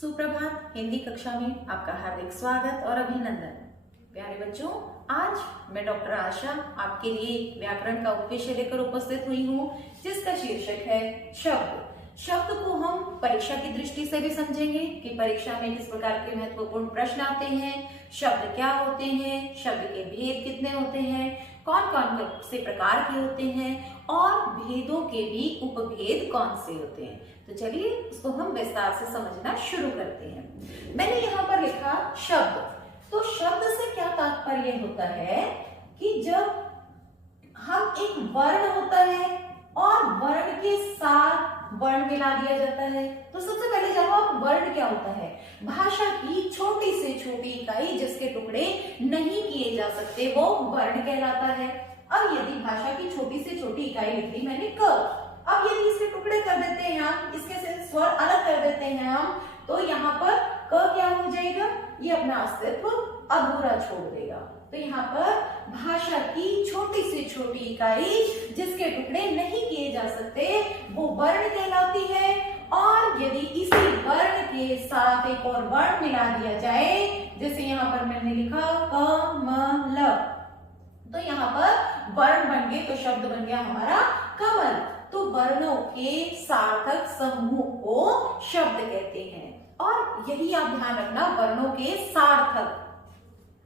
सुप्रभात। हिंदी कक्षा में आपका हार्दिक स्वागत और अभिनंदन। प्यारे बच्चों, आज मैं डॉक्टर आशा आपके लिए व्याकरण का उपविषय लेकर उपस्थित हुई हूँ, जिसका शीर्षक है शब्द। शब्द को हम परीक्षा की दृष्टि से भी समझेंगे कि परीक्षा में किस प्रकार के महत्वपूर्ण प्रश्न आते हैं, शब्द क्या होते हैं, शब्द के भेद कितने होते हैं, कौन कौन से प्रकार के होते हैं और भेदों के भी उपभेद कौन से होते हैं। तो चलिए इसको हम विस्तार से समझना शुरू करते हैं। मैंने यहाँ पर लिखा शब्द। तो शब्द से क्या तात्पर्य होता है कि जब हम एक वर्ण होता है और वर्ण के साथ वर्ण मिला दिया जाता है। तो सबसे पहले जवाब वर्ण क्या होता है? भाषा की छोटी से छोटी इकाई जिसके टुकड़े नहीं किए जा सकते वो वर्ण कहलाता है। अब यदि भाषा की छोटी से छोटी इकाई लिख दी मैंने क, अब यदि इसके टुकड़े कर देते हैं हम, इसके से स्वर अलग कर देते हैं हम, तो यहाँ पर क क्या हो जाएगा? ये अपना अस्तित्व अधूरा छोड़ देगा। तो यहाँ पर भाषा की छोटी से छोटी इकाई जिसके टुकड़े नहीं किए जा सकते वो वर्ण कहलाती है। और यदि इसी वर्ण के साथ एक और वर्ण मिला दिया जाए, जैसे यहाँ पर मैंने लिखा कमल, तो यहाँ पर वर्ण बन गए तो शब्द बन गया हमारा कमल। तो वर्णों के सार्थक समूह को शब्द कहते हैं। और यही आप ध्यान रखना, वर्णों के सार्थक।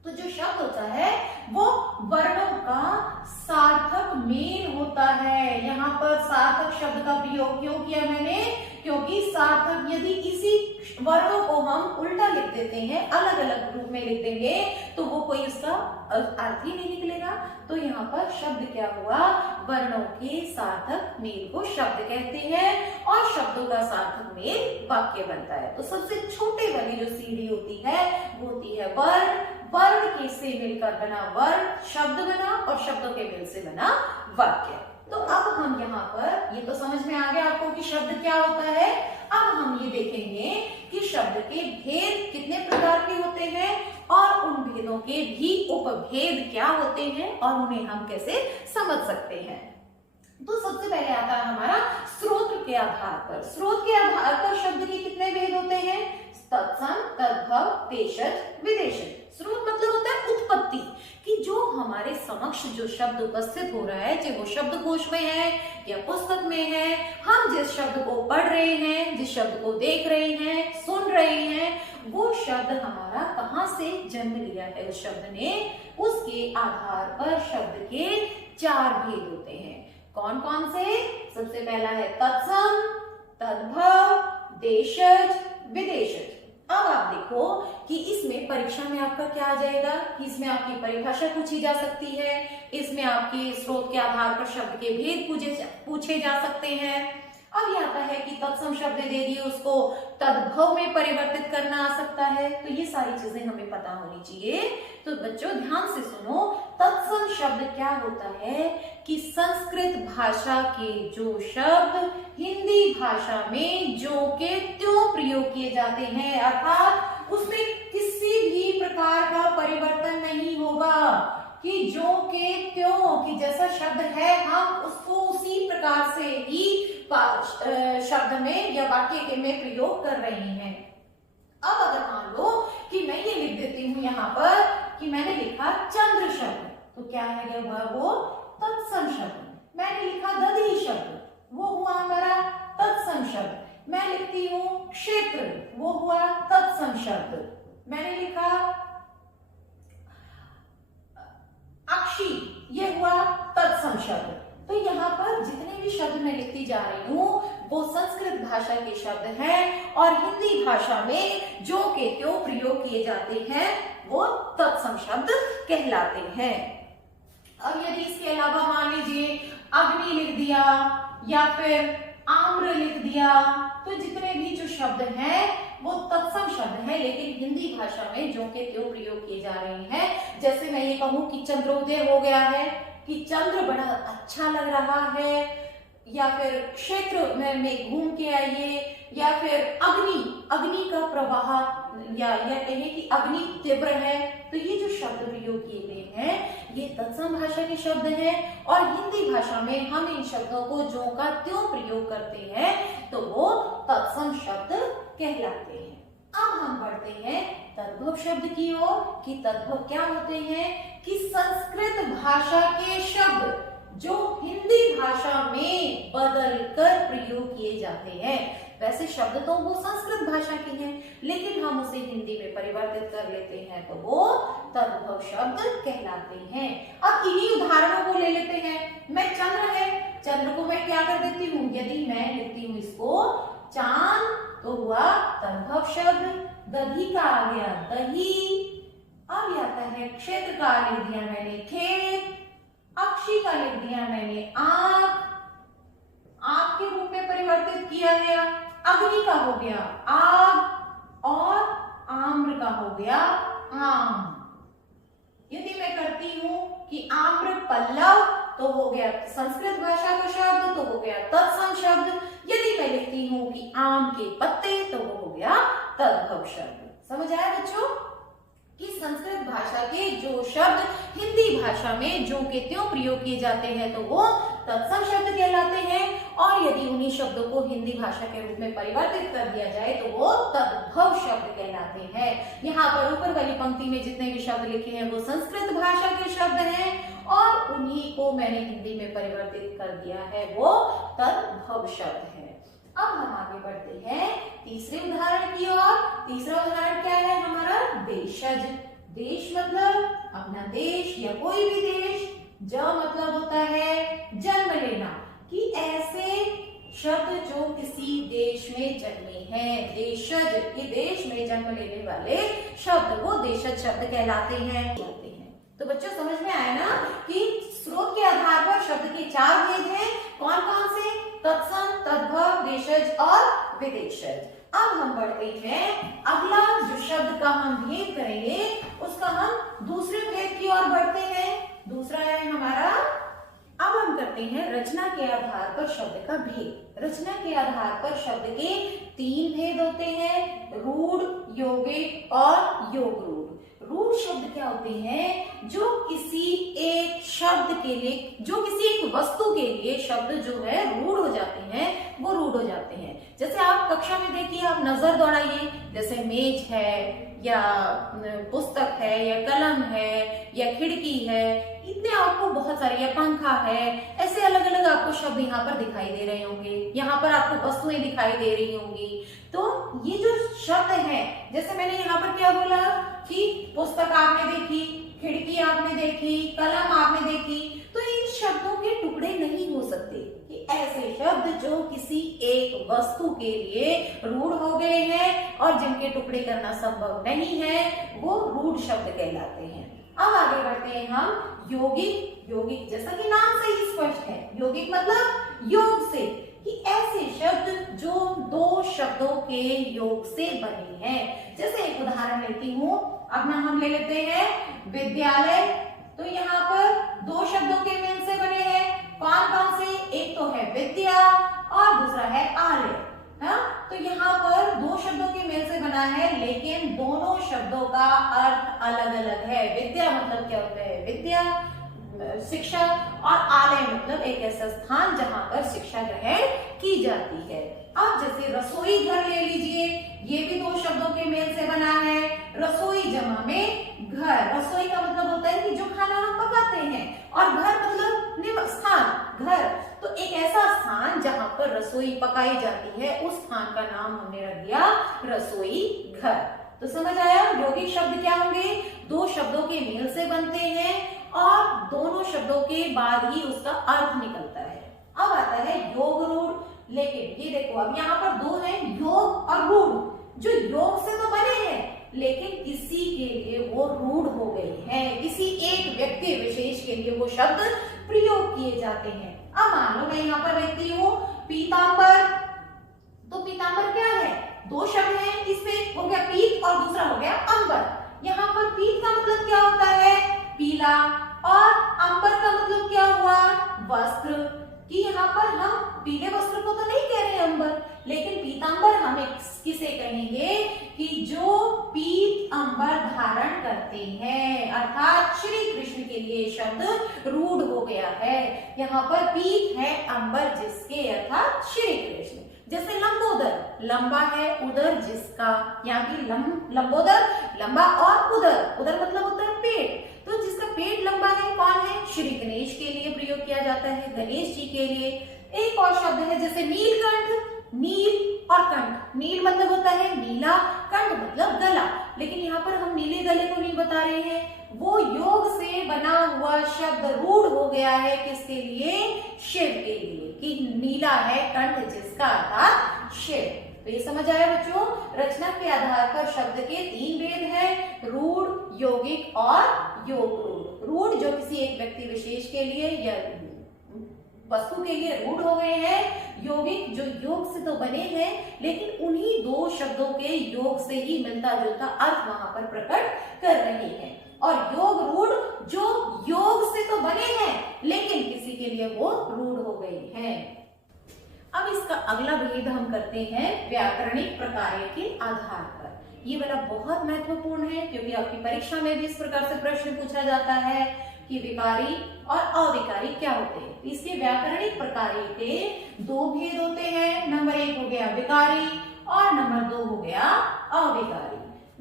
तो जो शब्द होता है वो वर्णों का सार्थक मेल होता है। यहाँ पर सार्थक शब्द का प्रयोग क्यों किया मैंने? क्योंकि सार्थक यदि इसी वर्णों को हम उल्टा लिख देते हैं, अलग अलग रूप में लिख देंगे, तो वो कोई उसका अर्थ ही नहीं निकलेगा। तो यहाँ पर शब्द क्या हुआ? वर्णों के सार्थक मेल को शब्द कहते हैं और शब्दों का सार्थक मेल वाक्य बनता है। तो सबसे छोटे वाली जो सीढ़ी होती है वो होती है वर्ण। वर्ण के से मिलकर बना वर्ण शब्द बना और शब्दों के मेल से बना वाक्य। तो अब हम यहाँ पर, ये तो समझ में आ गया आपको कि शब्द क्या होता है। अब हम ये देखेंगे कि शब्द के भेद कितने प्रकार के होते हैं और उन भेदों के भी उपभेद क्या होते हैं और उन्हें हम कैसे समझ सकते हैं। तो सबसे पहले आता है हमारा स्रोत के आधार पर। स्रोत के आधार पर शब्द के कितने भेद होते हैं? तत्सम, तद्भव, देशज, विदेशज। स्रोत मतलब होता है उत्पत्ति, कि जो हमारे समक्ष जो शब्द उपस्थित हो रहा है, चाहे वो शब्दकोश में है या पुस्तक में है, हम जिस शब्द को पढ़ रहे हैं, जिस शब्द को देख रहे हैं, सुन रहे हैं, वो शब्द हमारा कहाँ से जन्म लिया है उस शब्द ने, उसके आधार पर शब्द के चार भेद होते हैं। कौन कौन से? सबसे पहला है तत्सम, तद्भव, देशज, विदेशज। अब आप देखो कि इसमें परीक्षा में आपका क्या आ जाएगा कि इसमें आपकी परिभाषा पूछी जा सकती है, इसमें आपके स्रोत के आधार पर शब्द के भेद पूछे जा सकते हैं। अब ये आता है कि तत्सम शब्द दे दिए, उसको तद्भव में परिवर्तित करना आ सकता है। तो ये सारी चीजें हमें पता होनी चाहिए। तो बच्चों ध्यान से सुनो, तत्सम शब्द क्या होता है कि संस्कृत भाषा के जो शब्द हिंदी भाषा में जो के त्यों प्रयोग किए जाते हैं, अर्थात उसमें किसी भी प्रकार का परिवर्तन नहीं होगा, कि जो के त्यों, कि जैसा शब्द है हम उसको उसी प्रकार से ही शब्द में या वाक्य में प्रयोग कर रहे हैं। अब अगर मान लो कि मैं ये लिख देती हूँ यहाँ पर कि मैंने लिखा चंद्र शब्द, तो क्या है वो तत्सम शब्द। मैंने लिखा दधी शब्द, वो हुआ हमारा तत्सम शब्द। मैं लिखती हूँ क्षेत्र, वो हुआ तत्सम शब्द। मैंने लिखा अक्षी, ये हुआ तत्सम शब्द। तो यहाँ पर जितने भी शब्द मैं लिखती जा रही हूँ वो संस्कृत भाषा के शब्द हैं और हिंदी भाषा में जो के त्यों प्रयोग किए जाते हैं वो तत्सम शब्द कहलाते हैं। अब यदि इसके अलावा मान लीजिए अग्नि लिख दिया या फिर आम्र लिख दिया, तो जितने भी जो शब्द हैं वो तत्सम शब्द है, लेकिन हिंदी भाषा में जो के त्यों प्रयोग किए जा रहे हैं। जैसे मैं ये कहूं कि चंद्रोदय हो गया है, कि चंद्र बड़ा अच्छा लग रहा है, या फिर क्षेत्र में घूम के आइए, या फिर अग्नि का प्रवाह, या कहें कि अग्नि तीव्र है। तो ये जो शब्द प्रयोग किए गए हैं ये तत्सम भाषा के शब्द हैं और हिंदी भाषा में हम इन शब्दों को जो का त्यों प्रयोग करते हैं तो वो तत्सम शब्द कहलाते हैं। बढ़ते हैं तद्भव शब्द की ओर कि तद्भव क्या होते हैं कि संस्कृत भाषा के शब्द जो हिंदी भाषा में बदलकर प्रयोग किए जाते हैं। वैसे शब्द तो वो संस्कृत भाषा की हैं, लेकिन हम उसे हिंदी में परिवर्तित कर लेते हैं तो वो तद्भव शब्द कहलाते हैं। अब इन्हीं उदाहरणों को ले लेते हैं। मैं चंद्र है, चंद्र को मैं क्या कर देती हूँ, यदि मैं लिखती हूँ इसको चांद तो हुआ तद्भव शब्द। दधी का आ गया दही। अब आता है क्षेत्र का लिख दिया मैंने खेत, अक्षी का लिख दिया मैंने आग, आग के रूप में परिवर्तित किया गया। अग्नि का हो गया आग और आम्र का हो गया आम। यदि मैं करती हूं कि आम्र पल्लव तो हो गया संस्कृत भाषा का शब्द, तो हो गया तत्सम शब्द। यदि मैं लिखती हूं कि आम के पत्ते तो वो हो गया तद्भव शब्द। समझ आया बच्चों कि संस्कृत भाषा के जो शब्द हिंदी भाषा में जो के त्यों प्रयोग किए जाते हैं तो वो तत्सम शब्द कहलाते हैं, और यदि उन्हीं शब्दों को हिंदी भाषा के रूप में परिवर्तित कर दिया जाए तो वो तद्भव शब्द कहलाते हैं। यहाँ पर ऊपर वाली पंक्ति में जितने भी शब्द लिखे हैं वो संस्कृत भाषा के शब्द हैं, और उन्हीं को मैंने हिंदी में परिवर्तित कर दिया है, वो तद्भव शब्द है। अब हम आगे बढ़ते हैं तीसरे उदाहरण की ओर। तीसरा उदाहरण क्या है हमारा, देशज। देश मतलब अपना देश या कोई भी देश। ज मतलब होता है जन्म लेना, कि ऐसे शब्द जो किसी देश में जन्मे हैं। देशज कि देश में जन्म लेने वाले शब्द वो देशज शब्द कहलाते हैं। तो बच्चों समझ में आया ना कि स्रोत के आधार पर शब्द के 4 भेद हैं। कौन कौन से, तत्सम, तद्भव, देशज और विदेशज। अब हम बढ़ते हैं अगला जो शब्द का हम भेद करेंगे उसका हम दूसरे भेद की ओर बढ़ते हैं। दूसरा है हमारा, अब हम करते हैं रचना के आधार पर शब्द का भेद। रचना के आधार पर शब्द के 3 भेद होते हैं, रूढ़, यौगिक और योग रूढ़। रूढ़ शब्द क्या होते हैं, जो किसी एक शब्द के लिए, जो किसी एक वस्तु के लिए शब्द जो है रूढ़ हो जाते हैं, वो रूढ़ हो जाते हैं। जैसे आप कक्षा में देखिए, आप नजर दौड़ाइए, जैसे मेज है या पुस्तक है या कलम है या खिड़की है, इतने आपको बहुत सारे, या पंखा है, ऐसे अलग अलग आपको शब्द यहाँ पर दिखाई दे रहे होंगे। यहाँ पर आपको वस्तुएं दिखाई दे रही होंगी। तो ये जो शब्द है, जैसे मैंने यहाँ पर क्या बोला कि पुस्तक आपने देखी, खिड़की आपने देखी, कलम आपने देखी, तो इन शब्दों के टुकड़े नहीं हो सकते। कि ऐसे शब्द जो किसी एक वस्तु के लिए रूढ़ हो गए हैं और जिनके टुकड़े करना संभव नहीं है, वो रूढ़ शब्द कहलाते हैं। अब आगे बढ़ते हैं हम यौगिक। यौगिक जैसा कि नाम से ही स्पष्ट है, यौगिक मतलब योग से, कि ऐसे शब्द जो 2 शब्दों के योग से बने हैं। जैसे एक उदाहरण लेती हूँ, अपना हम ले लेते हैं विद्यालय। तो यहाँ पर 2 शब्दों के मेल से बने हैं। कौन कौन से, एक तो है विद्या और दूसरा है आलय। तो यहाँ पर 2 शब्दों के मेल से बना है, लेकिन दोनों शब्दों का अर्थ अलग अलग है। विद्या मतलब क्या होता है, विद्या शिक्षा, और आलय मतलब एक ऐसा स्थान जहां पर शिक्षा ग्रहण की जाती है। अब जैसे रसोई घर ले लीजिए, ये भी 2 शब्दों के मेल से बना है। रसोई जमा में घर। रसोई का मतलब होता है कि जो खाना हम पकाते हैं, और घर मतलब स्थान, घर। तो एक ऐसा स्थान जहां पर रसोई पकाई जाती है, उस स्थान का नाम हमने रख दिया रसोई घर। तो समझ आया, यौगिक शब्द क्या होंगे, 2 शब्दों के मेल से बनते हैं और दोनों शब्दों के बाद ही उसका अर्थ निकलता है। अब आता है योग रूढ़। लेकिन ये देखो, अब यहाँ पर 2 हैं, योग और रूढ़। जो योग से तो बने हैं, लेकिन किसी के लिए वो रूढ़ हो गए हैं, किसी एक व्यक्ति विशेष के लिए वो शब्द प्रयोग किए जाते हैं। अब मान लो मैं यहाँ पर लिखती हूँ पीतांबर। तो पीतांबर क्या है, 2 शब्द हैं, इसमें हो गया पीत और दूसरा हो गया अंबर। यहाँ पर पीत का मतलब क्या होता है, पीला, और अंबर का मतलब क्या हुआ, वस्त्र। कि यहाँ पर हम पीले वस्त्र को तो नहीं कह रहे अंबर, लेकिन पीतांबर हम किसे कहेंगे कि जो पीत अंबर धारण करते हैं, अर्थात श्री कृष्ण के लिए शब्द रूढ़ हो गया है। यहाँ पर पीत है अंबर जिसके, अर्थात श्री कृष्ण। जैसे लंबोदर, लंबा है उदर जिसका, यहाँ भी लंबोदर लंबा और उदर, उदर मतलब होता है पेट, तो जिसका पेट लंबा है कौन है, श्री गणेश के लिए प्रयोग किया जाता है, गणेश जी के लिए। एक और शब्द है जैसे नीलकंठ, नील और कंठ, नील मतलब होता है नीला, कंठ मतलब गला, लेकिन यहाँ पर हम नीले गले को नहीं बता रहे हैं, वो योग से बना हुआ शब्द रूढ़ हो गया है किसके लिए, शिव के लिए, कि नीला है कंठ जिसका अर्थात शिव। तो ये समझ आया बच्चों, रचना के आधार पर शब्द के 3 भेद हैं, रूढ़, यौगिक और योग रूढ़। रूढ़ जो किसी एक व्यक्ति विशेष के लिए या वस्तु के लिए रूढ़ हो गए हैं, यौगिक जो योग से तो बने हैं लेकिन उन्हीं 2 शब्दों के योग से ही मिलता जुलता अर्थ वहां पर प्रकट कर रहे हैं, और योग रूढ़ जो योग से तो बने हैं लेकिन किसी के लिए वो रूढ़ हो गए हैं। अब इसका अगला भेद हम करते हैं व्याकरणिक प्रकार्य के आधार पर। ये वाला बहुत महत्वपूर्ण है क्योंकि आपकी परीक्षा में भी इस प्रकार से प्रश्न पूछा जाता है कि विकारी और अविकारी क्या होते हैं। इसके व्याकरणिक प्रकार्य के 2 भेद होते हैं, नंबर 1 हो गया विकारी और नंबर 2 हो गया अविकारी।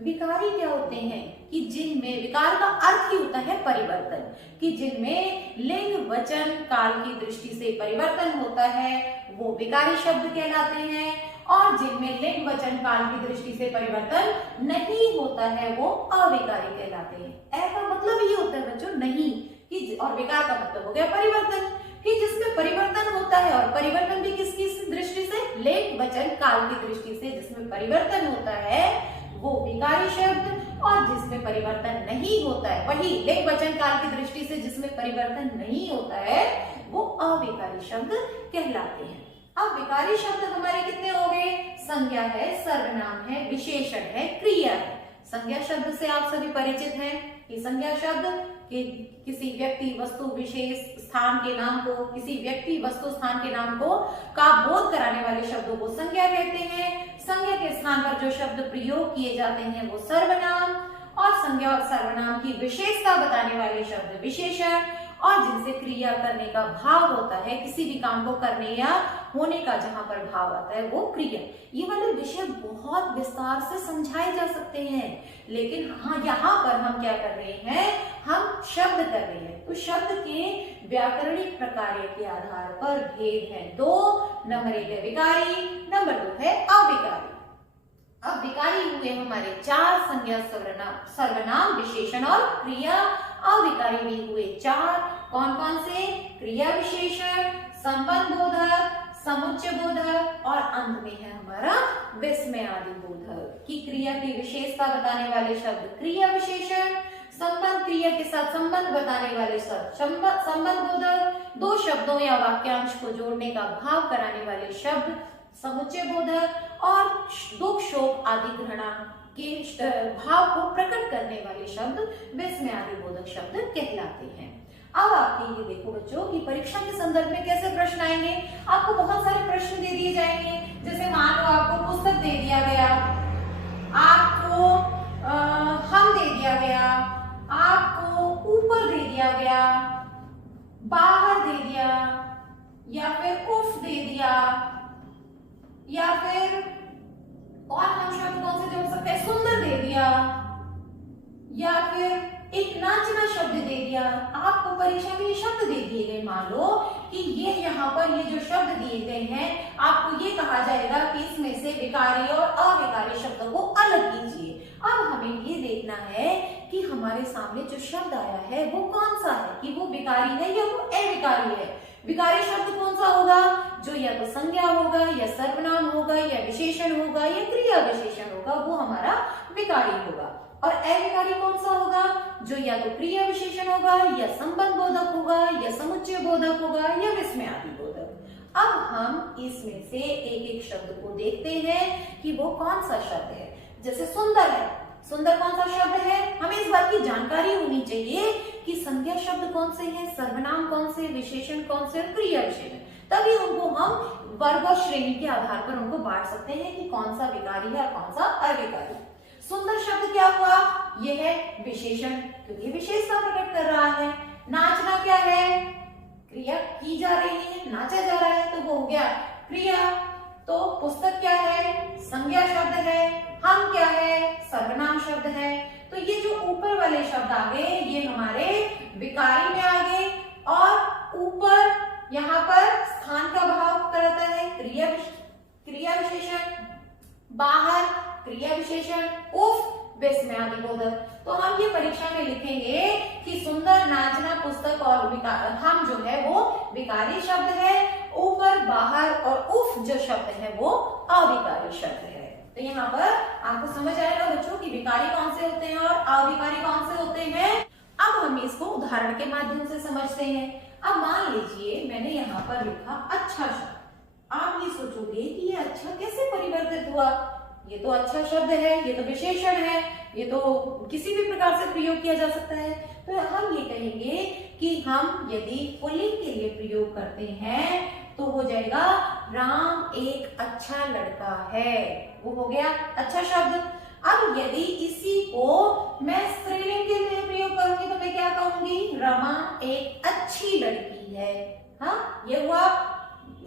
विकारी क्या होते हैं कि जिनमें, विकार का अर्थ ही होता है परिवर्तन, कि जिनमें लिंग वचन काल की दृष्टि से परिवर्तन होता है वो विकारी शब्द कहलाते हैं, और जिनमें लिंग वचन काल की दृष्टि से परिवर्तन नहीं होता है वो अविकारी कहलाते हैं। ऐसा मतलब ये होता है बच्चों नहीं कि, और विकार का मतलब हो गया परिवर्तन, कि जिसमें परिवर्तन होता है, और परिवर्तन भी किसकी दृष्टि से, लिंग वचन काल की दृष्टि से जिसमें परिवर्तन होता है वो विकारी शब्द, और जिसमें परिवर्तन नहीं होता है वही लिंग वचन काल की दृष्टि से जिसमें परिवर्तन नहीं होता है वो अविकारी शब्द कहलाते हैं। अब विकारी शब्द हमारे कितने हो गए, संज्ञा है, सर्वनाम है, विशेषण है, क्रिया है। संज्ञा शब्द से आप सभी परिचित हैं कि संज्ञा शब्द कि किसी व्यक्ति वस्तु विशेष स्थान के नाम को, किसी व्यक्ति वस्तु स्थान के नाम को का बोध कराने वाले शब्दों को संज्ञा कहते हैं। संज्ञा के स्थान पर जो शब्द प्रयोग किए जाते हैं वो सर्वनाम, और संज्ञा और सर्वनाम की विशेषता बताने वाले शब्द विशेषण, और जिनसे क्रिया करने का भाव होता है, किसी भी काम को करने या होने का जहां पर भाव आता है वो क्रिया। ये वाले विषय बहुत विस्तार से समझाए जा सकते हैं, लेकिन हाँ यहाँ पर हम क्या कर रहे हैं, हम शब्द कर रहे हैं। तो शब्द के व्याकरणिक प्रकार्य के आधार पर भेद है 2, नंबर 1 है विकारी, नंबर 2 है अविकारी। अब विकारी हुए हमारे 4 संज्ञा, सर्वनाम, विशेषण और क्रिया। अविकारी भी हुए 4, कौन कौन से, क्रिया विशेषण, संबंध बोधक, समुच्चय बोधक, और अंत में है हमारा विस्मय आदि बोधक। कि क्रिया की विशेषता बताने वाले शब्द क्रिया विशेषण, संबंध, क्रिया के साथ संबंध बताने वाले शब्द संबंध बोधक, 2 शब्दों या वाक्यांश को जोड़ने का भाव कराने वाले शब्द समुच्चय बोधक, और दुख, शोक आदि घृणा के भाव को प्रकट करने वाले शब्द विस्मय आदि बोधक शब्द कहलाते हैं। अब आपके ये देखो बच्चों कि परीक्षा के संदर्भ में कैसे प्रश्न आएंगे। आपको बहुत सारे प्रश्न दे दिए जाएंगे, जैसे मान लो आपको पुस्तक दे दिया गया, आपको हम दे दिया गया, आपको ऊपर दे दिया गया, बाहर दे दिया, या फिर उफ दे दिया, या फिर और हम शब्द कौन से जोड़ सकते हैं, सुंदर दे दिया, या फिर एक नाचना शब्द दे दिया। आपको परीक्षा में ये शब्द दे दिए गए, मान लो कि ये यहाँ पर ये जो शब्द दिए गए हैं, आपको ये कहा जाएगा कि इसमें से विकारी और अविकारी शब्दों को अलग कीजिए। अब हमें ये देखना है कि हमारे सामने जो शब्द आया है वो कौन सा है, कि वो विकारी है या वो अविकारी है। विकारी शब्द कौन सा होगा, जो या तो संज्ञा होगा, या सर्वनाम होगा, या विशेषण होगा, या क्रिया विशेषण होगा, वो हमारा विकारी होगा। और अविकारी कौन सा होगा, जो या तो क्रिया विशेषण होगा, या संबंध बोधक होगा, या समुच्चय बोधक होगा, या विस्मय आदि बोधक। अब हम इसमें से एक एक शब्द को देखते हैं कि वो कौन सा शब्द है। जैसे सुंदर है, सुंदर कौन सा शब्द है, हमें इस बात की जानकारी होनी चाहिए कि संज्ञा शब्द कौन से हैं, सर्वनाम कौन से, विशेषण कौन से, क्रिया विशेषण, तभी उनको हम वर्ग और श्रेणी के आधार पर उनको बांट सकते हैं कि कौन सा विकारी है और कौन सा अविकारी। सुंदर शब्द क्या हुआ, यह है विशेषण, क्योंकि विशेषता प्रकट कर रहा है। नाचना क्या है, क्रिया की जा रही है, नाचा जा रहा है, तो वो हो गया क्रिया। तो पुस्तक क्या है? संज्ञा शब्द है। हम क्या है? सर्वनाम शब्द है। तो ये जो ऊपर वाले शब्द आ गए ये हमारे विकारी में आ गए। और ऊपर यहाँ पर स्थान का भाव कराता है क्रिया विशेषण, बाहर क्रिया विशेषण, उफ बेस में आदि बोधक। तो हम ये परीक्षा में लिखेंगे कि सुंदर, नाचना, पुस्तक और हम जो है वो विकारी शब्द है, ऊपर, बाहर और उफ जो शब्द है वो अविकारी शब्द है। तो यहाँ पर आपको समझ आएगा बच्चों कि विकारी कौन से होते हैं और अविकारी कौन से होते हैं। अब हम इसको उदाहरण के माध्यम से समझते हैं। अब मान लीजिए मैंने यहाँ पर लिखा अच्छा शब्द। आप ये सोचोगे कि ये अच्छा कैसे परिवर्तित हुआ? ये तो अच्छा शब्द है, ये तो विशेषण है, ये तो किसी भी प्रकार से प्रयोग किया जा सकता है। तो हम ये कहेंगे कि हम यदि पुल्लिंग के लिए प्रयोग करते हैं तो हो जाएगा राम एक अच्छा लड़का है। वो हो गया अच्छा शब्द। अब यदि इसी को मैं स्त्रीलिंग के लिए प्रयोग करूंगी तो मैं क्या कहूंगी? रमा एक अच्छी लड़की है। हाँ, ये हुआ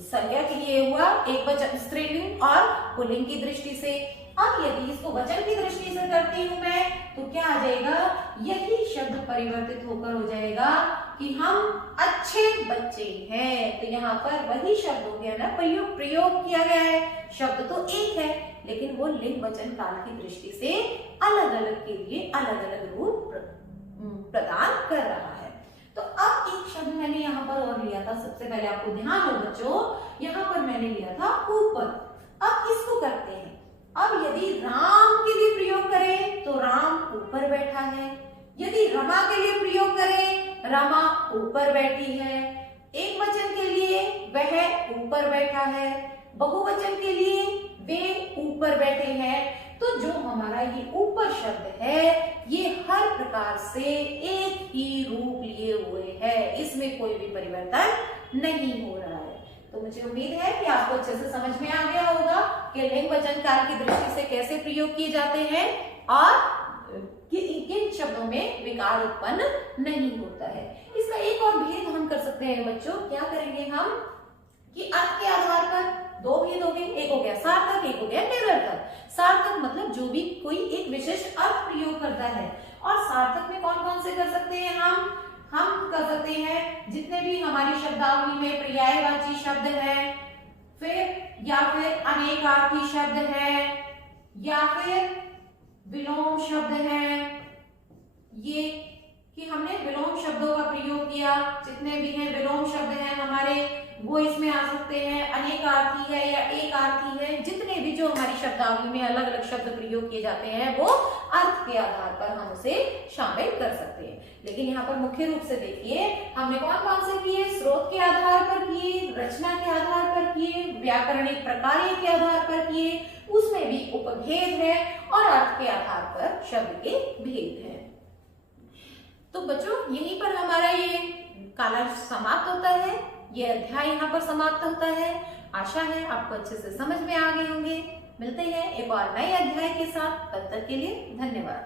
संज्ञा के लिए हुआ एक वचन स्त्रीलिंग और पुल्लिंग की दृष्टि से। अब यदि इसको वचन की दृष्टि से करती हूं मैं तो क्या आ जाएगा? यही शब्द परिवर्तित होकर हो जाएगा कि हम अच्छे बच्चे हैं। तो यहाँ पर वही शब्द हो गया ना, प्रयोग किया गया है। शब्द तो एक है लेकिन वो लिंग वचन काल की दृष्टि से अलग अलग के लिए अलग अलग रूप प्रदान कर रहा है। तो अब एक शब्द मैंने यहाँ पर और लिया था। सबसे पहले आपको ध्यान हो बच्चों, यहाँ पर मैंने लिया था ऊपर। अब इसको करते हैं। अब यदि राम के लिए प्रयोग करें तो राम ऊपर बैठा है। यदि रमा के लिए प्रयोग करें, रमा ऊपर बैठी है। एक वचन के लिए वह ऊपर बैठा है, बहुवचन के लिए वे ऊपर बैठे हैं। तो जो हमारा ये ऊपर शब्द है ये हर प्रकार से एक ही रूप लिए हुए है, इसमें कोई भी परिवर्तन नहीं हो रहा है। तो मुझे उम्मीद है कि आपको अच्छे से समझ में आ गया होगा कि लिंग वचन काल की दृष्टि से कैसे प्रयोग किए जाते हैं और किन शब्दों में विकार उत्पन्न नहीं होता है। इसका एक और भेद हम कर सकते हैं बच्चों। क्या करेंगे हम कि अर्थ के आधार पर दो भेद हो गए। एक हो गया सार्थक, एक हो गया निरर्थक। सार्थक मतलब जो भी कोई एक विशेष अर्थ प्रयोग करता है। और सार्थक में कौन कौन से कर सकते हैं हम कर सकते हैं जितने भी हमारी शब्दावली में पर्यायवाची शब्द है, फिर या फिर अनेकार्थी शब्द है, या फिर विलोम शब्द है। ये कि हमने विलोम शब्दों का प्रयोग किया, जितने भी हैं विलोम शब्द हैं हमारे वो इसमें आ सकते हैं। अनेकार्थी है या एकार्थी है, जितने भी जो हमारी शब्दावली में अलग अलग शब्द प्रयोग किए जाते हैं वो अर्थ के आधार पर हम उसे शामिल कर सकते हैं। लेकिन यहाँ पर मुख्य रूप से देखिए हमने कौन कौन से किए? स्रोत के आधार पर किए, रचना के आधार पर किए, व्याकरणिक प्रकार्य के आधार पर किए, उसमें भी उपभेद है और अर्थ के आधार पर शब्द के भेद है। तो बच्चों यहीं पर हमारा ये काला समाप्त होता है, ये अध्याय यहाँ पर समाप्त होता है। आशा है आपको अच्छे से समझ में आ गए होंगे। मिलते हैं एक और नए अध्याय के साथ, तब तक के लिए धन्यवाद।